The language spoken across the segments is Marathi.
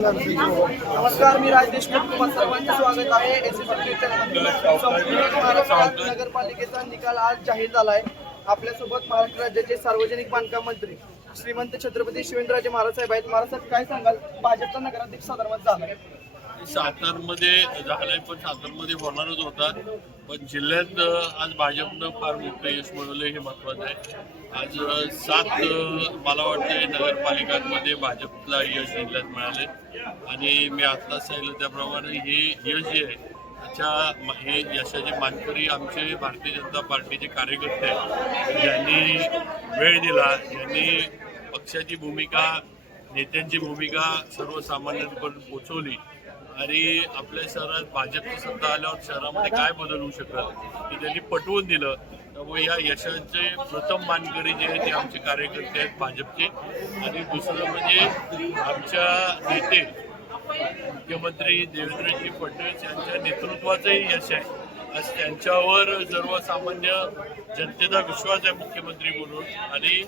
नमस्कार, मी राज देशमुख. तुम्हा सर्वांचे स्वागत आहे. एसएसटी संपूर्ण महाराष्ट्रात नगरपालिकेचा निकाल आज जाहीर झाला आहे. आपल्यासोबत महाराष्ट्र राज्याचे सार्वजनिक बांधकाम मंत्री श्रीमंत छत्रपती शिवेंद्रराजे महाराज साहेब आहेत. महाराज साहेब, काय सांगाल? भाजपचा नगराध्यक्ष साधारण झालाय. सातारमध्ये झालंय, पण सातारमध्ये होणारच होता. पण जिल्ह्यात आज भाजपनं फार मोठं यश मिळवलं, हे महत्वाचं आहे. आज 7 मला वाटतं नगरपालिकांमध्ये भाजपला यश जिल्ह्यात मिळाले. आणि मी आत्ताच सांगितलं त्याप्रमाणे हे यश जे आहे हे यशाचे मानकरी आमचे भारतीय जनता पार्टीचे कार्यकर्ते आहेत, ज्यांनी वेळ दिला, ज्यांनी पक्षाची भूमिका, नेत्यांची भूमिका सर्वसामान्यांपर्यंत पोहोचवली. आणि आपल्या शहरात भाजपची सत्ता आल्यावर शहरामध्ये काय बदल होऊ शकतात हे त्यांनी पटवून दिलं. त्यामुळे या यशाचे प्रथम मानकरी जे आहेत ते आमचे कार्यकर्ते आहेत भाजपचे. आणि दुसरं म्हणजे आमच्या नेते मुख्यमंत्री देवेंद्रजी फडणवीस यांच्या नेतृत्वाचंही यश आहे. आज त्यांच्यावर सर्वसामान्य जनतेचा विश्वास आहे मुख्यमंत्री म्हणून, आणि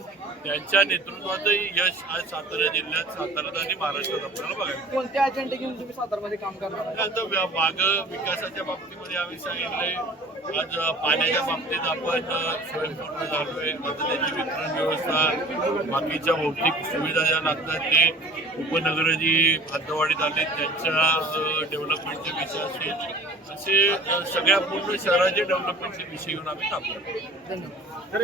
त्यांच्या नेतृत्वाचंही यश आज सातारा जिल्ह्यात, साताऱ्यात आणि महाराष्ट्रात आपल्याला बघायला. कोणत्या अजेंडे घेऊन तुम्ही सातारमध्ये काम करणार? आता मागं विकासाच्या बाबतीमध्ये आम्ही सांगितलंय, आज पाण्याच्या बाबतीत आपण स्वयंपूर्ण झालोय. आता त्याची वितरण व्यवस्था, बाकीच्या भौतिक सुविधा ज्या लागतात ते, उपनगर जी हद्दवाढीत आले त्यांच्या डेव्हलपमेंटचे विषय असतील, असे सगळ्या पूर्ण शहराचे डेव्हलपमेंटचे विषय घेऊन आम्ही काम करतो. धन्यवाद.